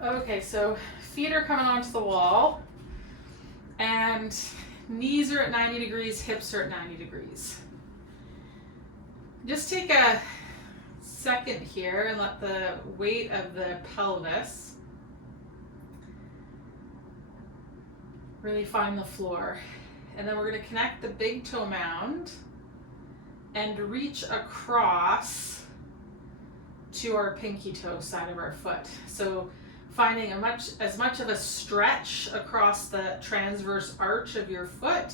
Okay, so feet are coming onto the wall and knees are at 90 degrees, hips are at 90 degrees. Just take a second here and let the weight of the pelvis really find the floor. And then we're going to connect the big toe mound and reach across to our pinky toe side of our foot. So finding as much of a stretch across the transverse arch of your foot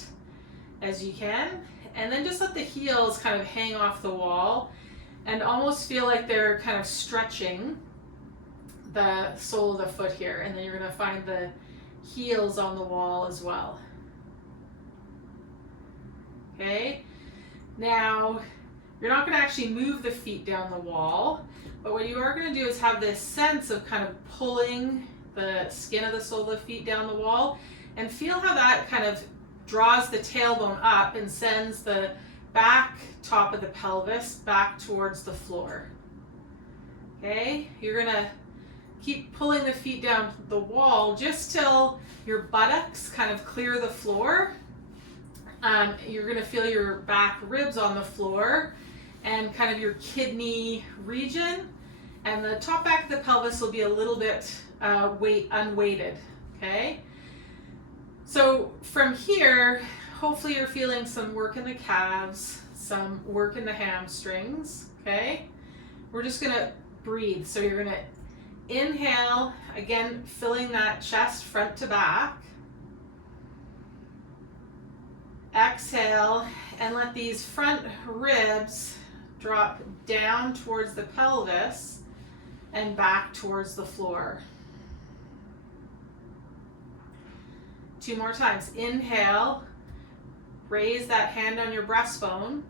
as you can, and then just let the heels kind of hang off the wall and almost feel like they're kind of stretching the sole of the foot here, and then you're going to find the heels on the wall as well. Okay, now you're not going to actually move the feet down the wall, but what you are going to do is have this sense of kind of pulling the skin of the sole of the feet down the wall, and feel how that kind of draws the tailbone up and sends the back top of the pelvis back towards the floor. Okay, you're going to keep pulling the feet down the wall just till your buttocks kind of clear the floor. You're going to feel your back ribs on the floor and kind of your kidney region, and the top back of the pelvis will be a little bit unweighted. Okay, so from here, hopefully you're feeling some work in the calves, some work in the hamstrings. Okay, we're just going to breathe. So you're going to inhale, again filling that chest front to back. Exhale and let these front ribs drop down towards the pelvis and back towards the floor. 2 more times. Inhale, raise that hand on your breastbone.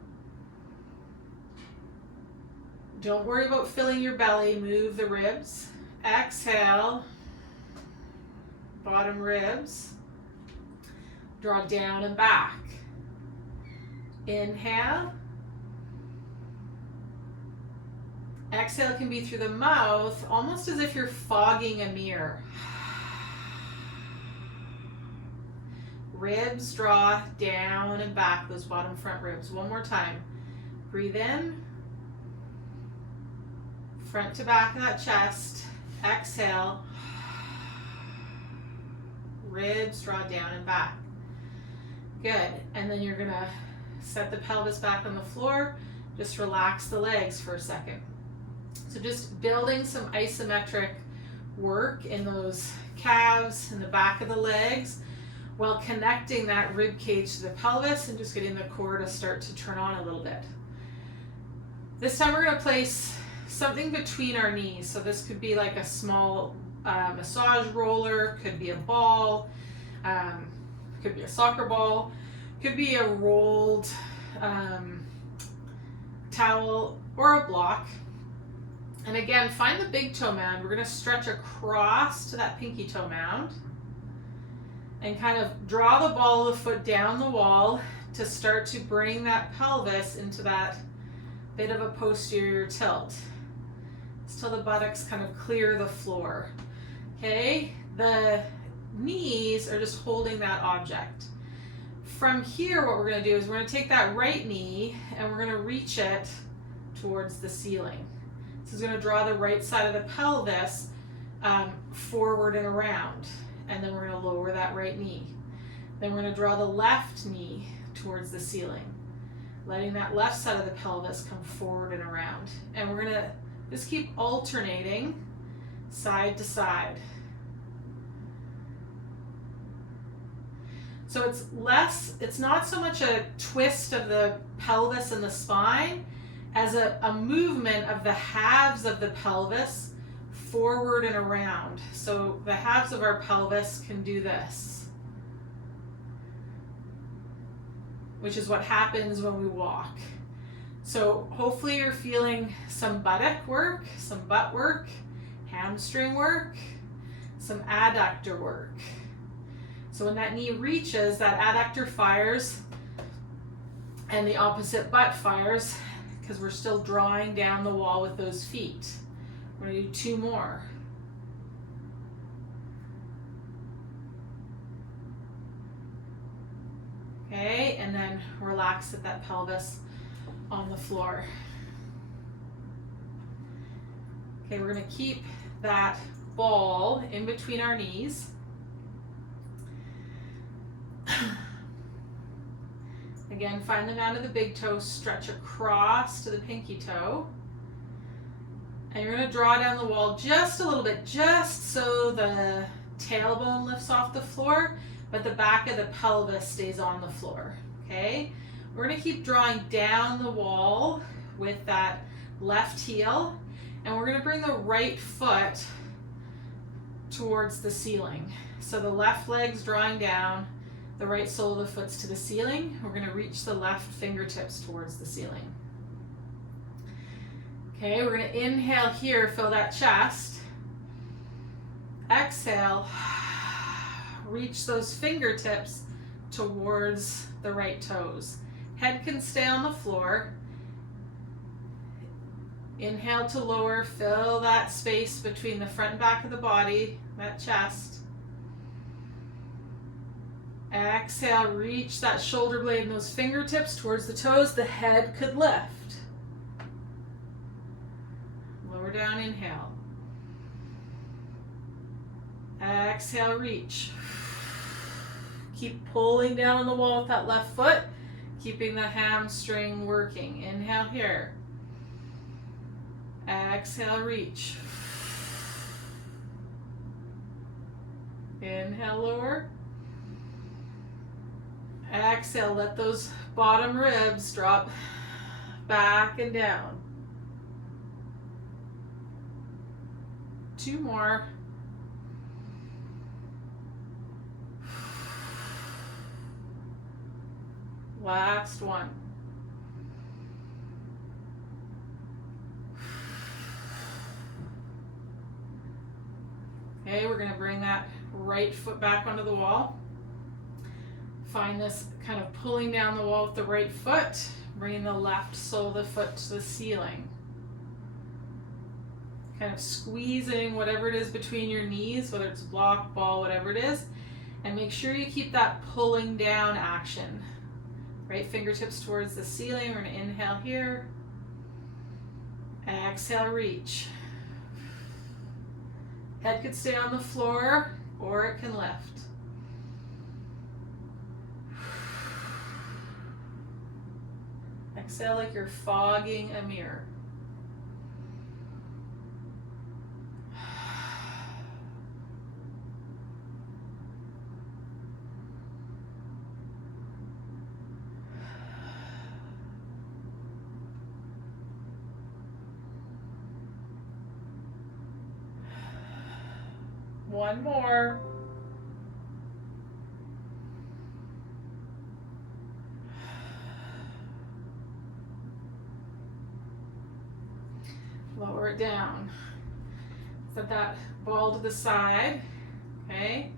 Don't worry about filling your belly, move the ribs. Exhale, bottom ribs, draw down and back. Inhale. Exhale can be through the mouth, almost as if you're fogging a mirror. Ribs draw down and back, those bottom front ribs. One more time. Breathe in. Front to back of that chest. Exhale. Ribs draw down and back. Good. And then you're going to set the pelvis back on the floor. Just relax the legs for a second. So just building some isometric work in those calves and the back of the legs while connecting that rib cage to the pelvis and just getting the core to start to turn on a little bit. This time we're going to place something between our knees. So this could be like a small massage roller, could be a ball, could be a soccer ball, could be a rolled towel or a block. And again, find the big toe mound. We're going to stretch across to that pinky toe mound and kind of draw the ball of the foot down the wall to start to bring that pelvis into that bit of a posterior tilt. Just till the buttocks kind of clear the floor. Okay, the knees are just holding that object. From here, what we're going to do is we're going to take that right knee and we're going to reach it towards the ceiling. This is going to draw the right side of the pelvis forward and around. And then we're going to lower that right knee. Then we're going to draw the left knee towards the ceiling, letting that left side of the pelvis come forward and around. And we're going to just keep alternating side to side. So it's not so much a twist of the pelvis and the spine as a movement of the halves of the pelvis forward and around. So the halves of our pelvis can do this, which is what happens when we walk. So hopefully you're feeling some buttock work, some butt work, hamstring work, some adductor work. So when that knee reaches, that adductor fires and the opposite butt fires, because we're still drawing down the wall with those feet. We're going to do 2 more. Okay, and then relax at that pelvis on the floor. Okay, we're going to keep that ball in between our knees. Again, find the mound of the big toe, stretch across to the pinky toe. And you're going to draw down the wall just a little bit, just so the tailbone lifts off the floor, but the back of the pelvis stays on the floor. Okay? We're going to keep drawing down the wall with that left heel, and we're going to bring the right foot towards the ceiling. So the left leg's drawing down, the right sole of the foot's to the ceiling. We're going to reach the left fingertips towards the ceiling. Okay, we're going to inhale here, fill that chest. Exhale, reach those fingertips towards the right toes. Head can stay on the floor. Inhale to lower, fill that space between the front and back of the body, that chest. Exhale, reach that shoulder blade and those fingertips towards the toes. The head could lift. Lower down, inhale. Exhale, reach. Keep pulling down on the wall with that left foot, keeping the hamstring working. Inhale here. Exhale, reach. Inhale, lower. Exhale, let those bottom ribs drop back and down. 2 more. Last one. Okay, we're going to bring that right foot back onto the wall. Find this kind of pulling down the wall with the right foot, bringing the left sole of the foot to the ceiling. Kind of squeezing whatever it is between your knees, whether it's block, ball, whatever it is, and make sure you keep that pulling down action. Right fingertips towards the ceiling. We're going to inhale here. Exhale, reach. Head could stay on the floor or it can lift. Exhale like you're fogging a mirror. One more. Lower it down. Set that ball to the side. Okay.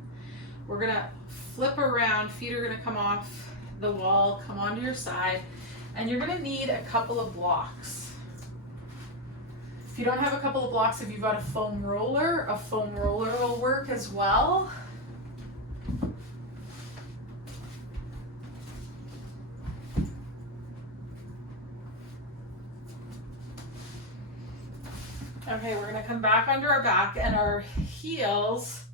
We're going to flip around. Feet are going to come off the wall, come onto your side, and you're going to need a couple of blocks. If you don't have a couple of blocks, if you've got a foam roller will work as well. Okay, we're going to come back onto our back, and our heels,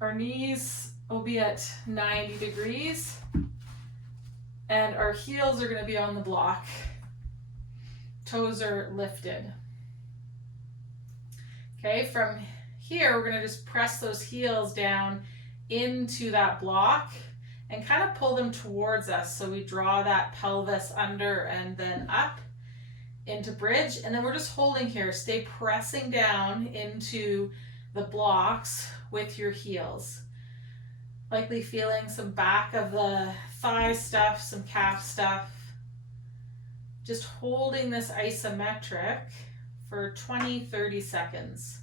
our knees will be at 90 degrees, and our heels are going to be on the block. Toes are lifted. Okay, from here, we're going to just press those heels down into that block and kind of pull them towards us. So we draw that pelvis under and then up into bridge. And then we're just holding here. Stay pressing down into the blocks with your heels. Likely feeling some back of the thigh stuff, some calf stuff. Just holding this isometric for 20-30 seconds.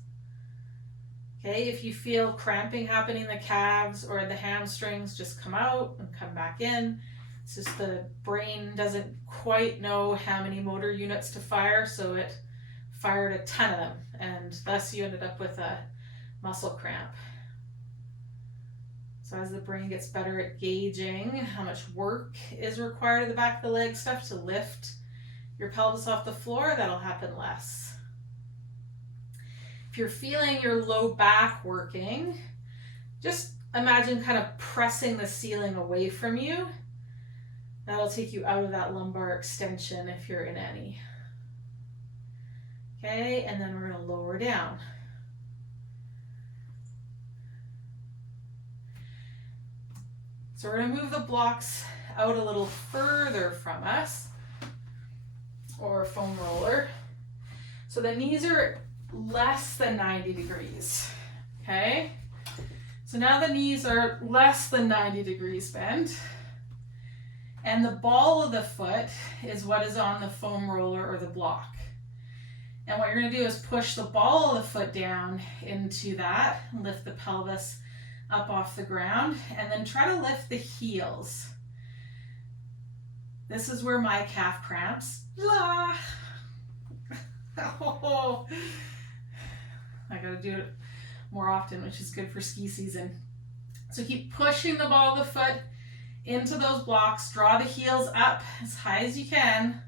Okay, if you feel cramping happening in the calves or the hamstrings, just come out and come back in. It's just the brain doesn't quite know how many motor units to fire, so it fired a ton of them, and thus you ended up with a muscle cramp. So as the brain gets better at gauging how much work is required of the back of the leg stuff to lift your pelvis off the floor, that'll happen less. If you're feeling your low back working, just imagine kind of pressing the ceiling away from you. That'll take you out of that lumbar extension if you're in any. Okay, and then we're going to lower down. So we're going to move the blocks out a little further from us, or foam roller. So the knees are less than 90 degrees, okay? So now the knees are less than 90 degrees bent, and the ball of the foot is what is on the foam roller or the block. And what you're going to do is push the ball of the foot down into that, lift the pelvis up off the ground, and then try to lift the heels. This is where my calf cramps. Ah. Oh. I gotta do it more often, which is good for ski season. So keep pushing the ball of the foot into those blocks. Draw the heels up as high as you can.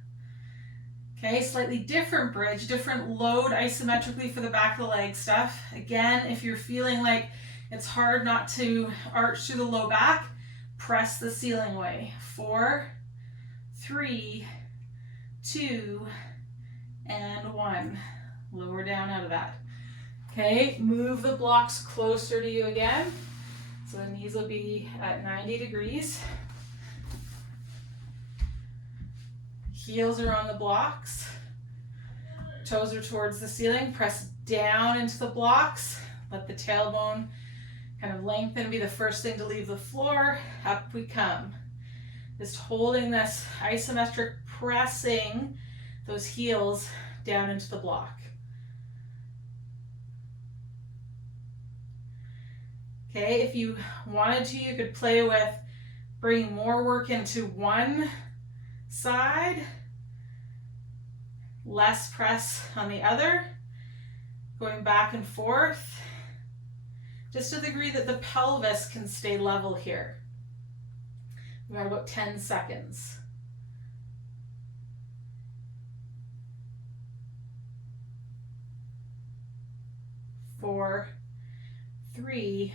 Okay, slightly different bridge, different load isometrically for the back of the leg stuff. Again, if you're feeling like it's hard not to arch through the low back, press the ceiling away. 4, 3, 2, and 1. Lower down out of that. Okay, move the blocks closer to you again. So the knees will be at 90 degrees. Heels are on the blocks. Toes are towards the ceiling. Press down into the blocks. Let the tailbone kind of lengthen, be the first thing to leave the floor. Up we come. Just holding this isometric, pressing those heels down into the block. Okay, if you wanted to, you could play with bringing more work into one side, less press on the other, going back and forth, just to the degree that the pelvis can stay level here. We've got about 10 seconds. 4, 3,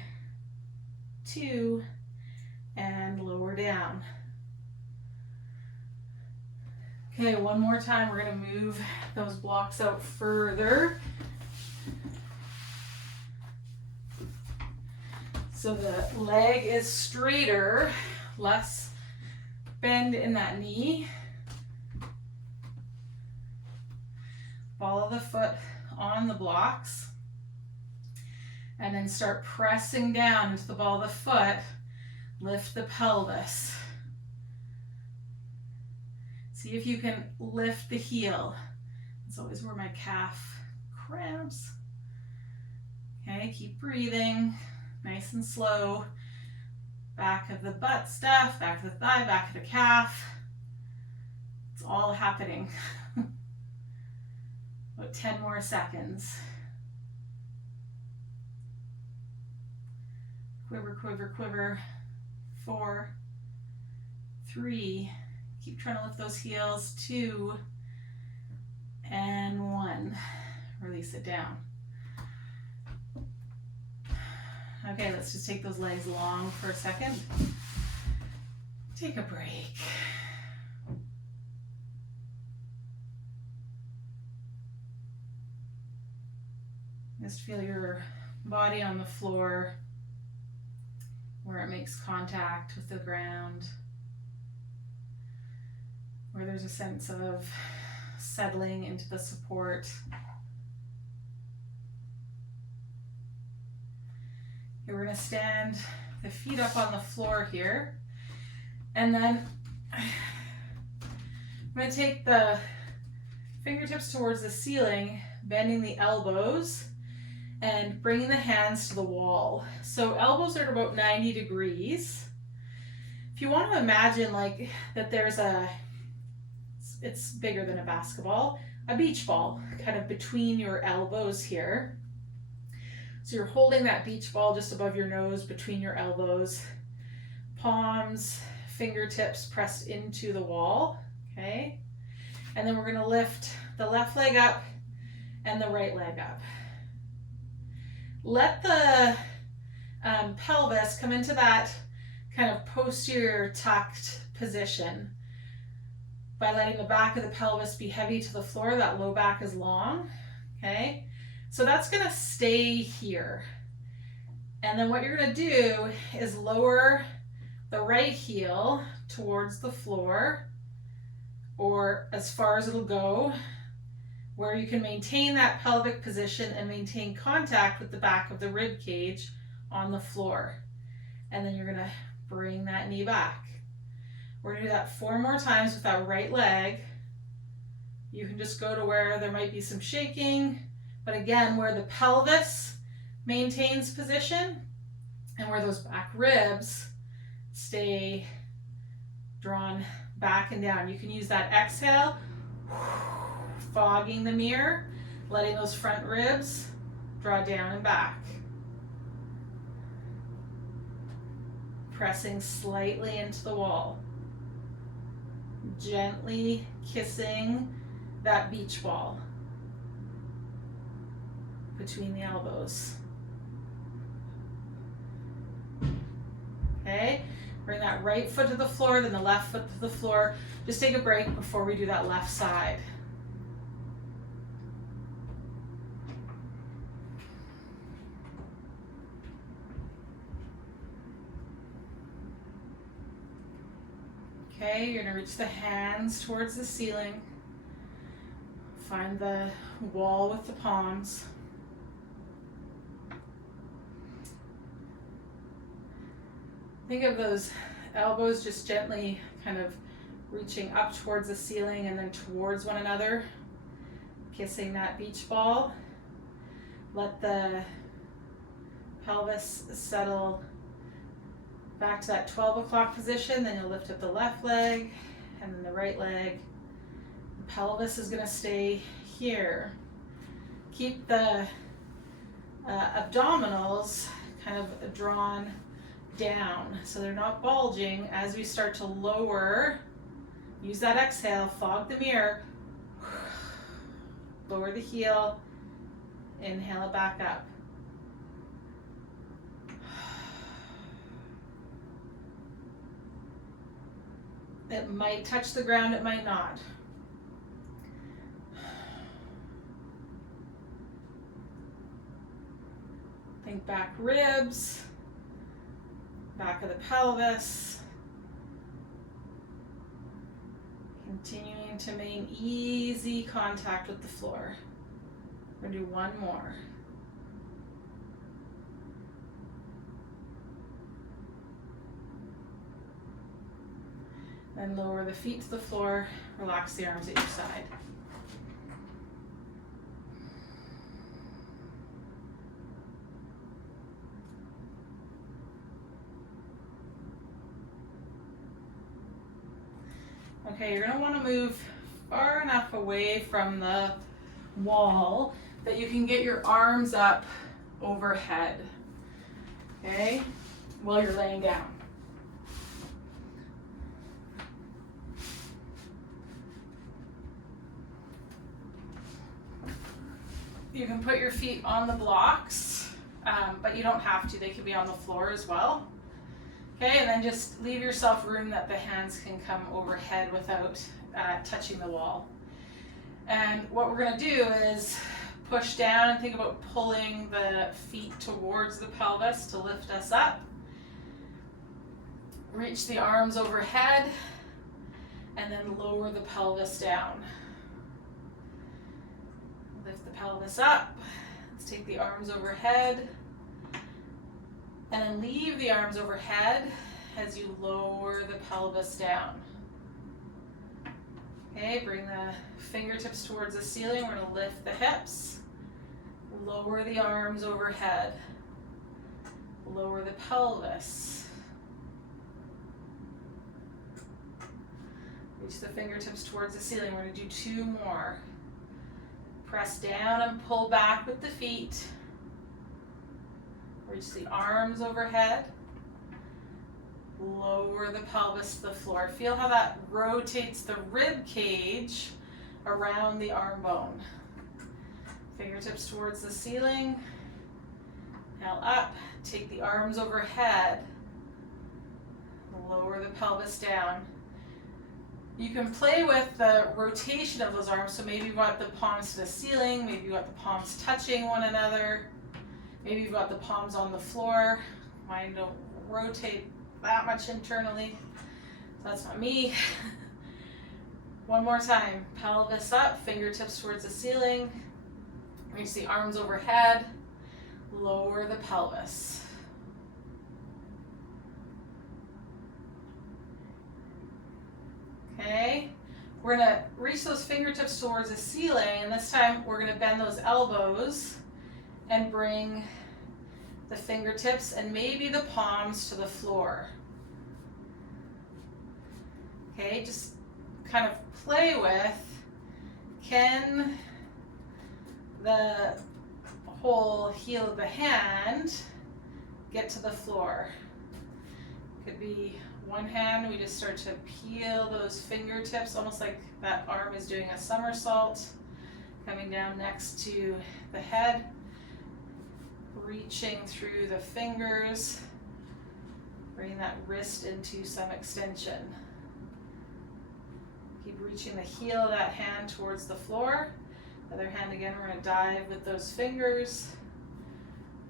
2, and lower down. Okay, one more time. We're going to move those blocks out further. So the leg is straighter, less bend in that knee. Ball of the foot on the blocks. And then start pressing down into the ball of the foot. Lift the pelvis. See if you can lift the heel. It's always where my calf cramps. Okay, keep breathing. Nice and slow. Back of the butt stuff, back of the thigh, back of the calf. It's all happening. About 10 more seconds. Quiver, quiver, quiver. 4, 3, keep trying to lift those heels. 2, and 1. Release it down. Okay, let's just take those legs long for a second. Take a break. Just feel your body on the floor where it makes contact with the ground, where there's a sense of settling into the support. Here we're going to stand the feet up on the floor here, and then I'm going to take the fingertips towards the ceiling, bending the elbows and bringing the hands to the wall. So elbows are at about 90 degrees. If you want to imagine like that there's it's bigger than a basketball, a beach ball kind of between your elbows here. So you're holding that beach ball just above your nose, between your elbows, palms, fingertips pressed into the wall, okay? And then we're gonna lift the left leg up and the right leg up. Let the pelvis come into that kind of posterior tucked position by letting the back of the pelvis be heavy to the floor. That low back is long, okay? So that's gonna stay here. And then what you're gonna do is lower the right heel towards the floor, or as far as it'll go, where you can maintain that pelvic position and maintain contact with the back of the rib cage on the floor. And then you're gonna bring that knee back. We're gonna do that 4 more times with that right leg. You can just go to where there might be some shaking, but again, where the pelvis maintains position and where those back ribs stay drawn back and down. You can use that exhale, fogging the mirror, letting those front ribs draw down and back. Pressing slightly into the wall. Gently kissing that beach ball between the elbows. Okay, bring that right foot to the floor, then the left foot to the floor. Just take a break before we do that left side. Okay, you're gonna reach the hands towards the ceiling. Find the wall with the palms. Think of those elbows just gently kind of reaching up towards the ceiling and then towards one another, kissing that beach ball. Let the pelvis settle back to that 12 o'clock position. Then you'll lift up the left leg and then the right leg. The pelvis is going to stay here. Keep the abdominals kind of drawn down so they're not bulging. As we start to lower, use that exhale, fog the mirror, lower the heel, inhale it back up. It might touch the ground, it might not. Think back ribs, back of the pelvis. Continuing to maintain easy contact with the floor. We're gonna do 1 more. Then lower the feet to the floor, relax the arms at your side. Okay, you're gonna wanna move far enough away from the wall that you can get your arms up overhead, okay, while you're laying down. You can put your feet on the blocks, but you don't have to. They can be on the floor as well. Okay, and then just leave yourself room that the hands can come overhead without touching the wall. And what we're gonna do is push down and think about pulling the feet towards the pelvis to lift us up. Reach the arms overhead and then lower the pelvis down. Lift the pelvis up. Let's take the arms overhead. And then leave the arms overhead as you lower the pelvis down. Okay, bring the fingertips towards the ceiling. We're gonna lift the hips. Lower the arms overhead. Lower the pelvis. Reach the fingertips towards the ceiling. We're gonna do 2 more. Press down and pull back with the feet. Reach the arms overhead. Lower the pelvis to the floor. Feel how that rotates the rib cage around the arm bone. Fingertips towards the ceiling. Now up. Take the arms overhead. Lower the pelvis down. You can play with the rotation of those arms. So maybe you've got the palms to the ceiling. Maybe you've got the palms touching one another. Maybe you've got the palms on the floor. Mine don't rotate that much internally. That's not me. One more time. Pelvis up, fingertips towards the ceiling. Reach the arms overhead. Lower the pelvis. Okay. We're going to reach those fingertips towards the ceiling, and this time we're going to bend those elbows and bring the fingertips and maybe the palms to the floor. Okay, just kind of play with, can the whole heel of the hand get to the floor? Could be one hand, we just start to peel those fingertips, almost like that arm is doing a somersault, coming down next to the head, reaching through the fingers, bring that wrist into some extension. Keep reaching the heel of that hand towards the floor. Other hand again, we're going to dive with those fingers,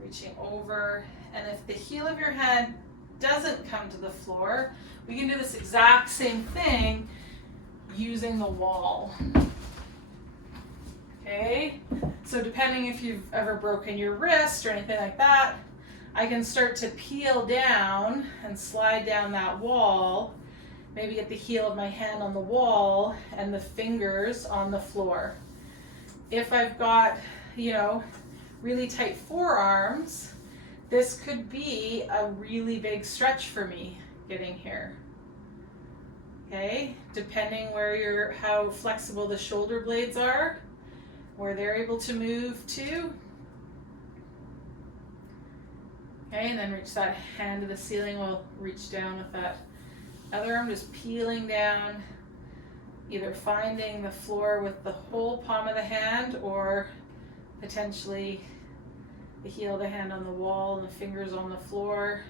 reaching over. And if the heel of your hand doesn't come to the floor, we can do this exact same thing using the wall. Okay, so depending if you've ever broken your wrist or anything like that, I can start to peel down and slide down that wall, maybe get the heel of my hand on the wall and the fingers on the floor. If I've got, really tight forearms, this could be a really big stretch for me getting here. Okay, depending how flexible the shoulder blades are, where they're able to move to. Okay, and then reach that hand to the ceiling. We'll reach down with that other arm, just peeling down, either finding the floor with the whole palm of the hand or potentially the heel of the hand on the wall and the fingers on the floor.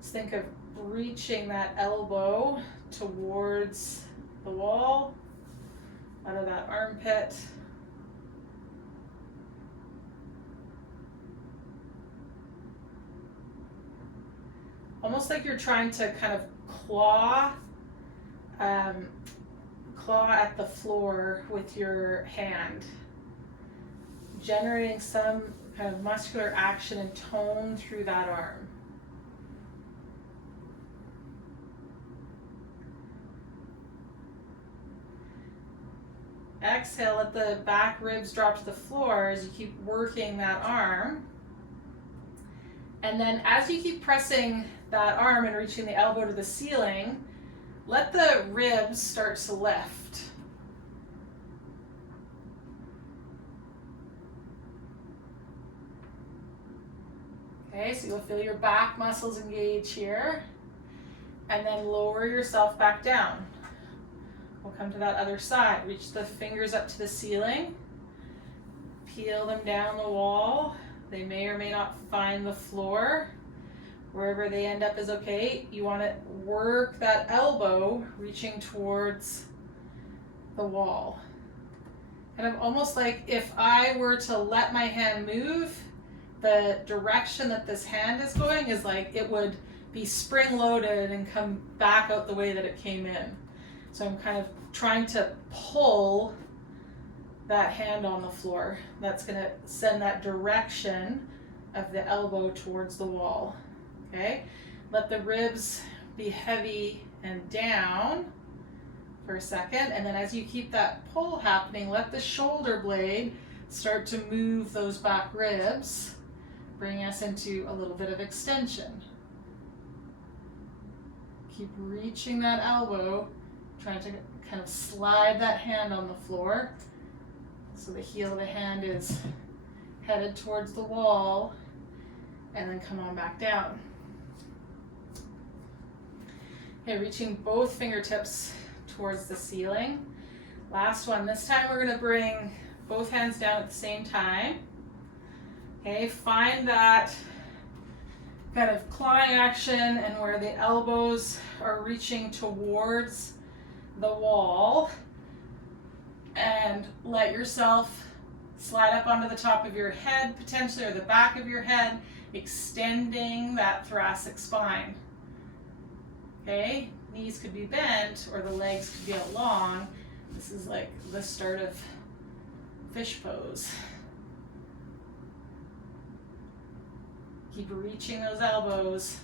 Just think of reaching that elbow towards the wall, out of that armpit. Almost like you're trying to kind of claw at the floor with your hand, generating some kind of muscular action and tone through that arm. Exhale, let the back ribs drop to the floor as you keep working that arm. And then as you keep pressing that arm and reaching the elbow to the ceiling, let the ribs start to lift. Okay, so you'll feel your back muscles engage here, and then lower yourself back down. We'll come to that other side. Reach the fingers up to the ceiling, peel them down the wall. They may or may not find the floor. Wherever they end up is okay. You want to work that elbow reaching towards the wall. Kind of almost like if I were to let my hand move, the direction that this hand is going is like it would be spring-loaded and come back out the way that it came in. So I'm kind of trying to pull that hand on the floor. That's going to send that direction of the elbow towards the wall. Okay, let the ribs be heavy and down for a second, and then as you keep that pull happening, let the shoulder blade start to move those back ribs, bringing us into a little bit of extension. Keep reaching that elbow, trying to kind of slide that hand on the floor so the heel of the hand is headed towards the wall, and then come on back down. Okay, reaching both fingertips towards the ceiling. Last one. This time we're going to bring both hands down at the same time. Okay, find that kind of clawing action and where the elbows are reaching towards the wall, and let yourself slide up onto the top of your head potentially, or the back of your head, extending that thoracic spine. Okay, knees could be bent or the legs could be out long. This is like the start of fish pose. Keep reaching those elbows,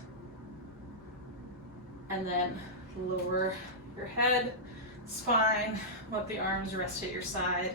and then lower your head, spine, let the arms rest at your side.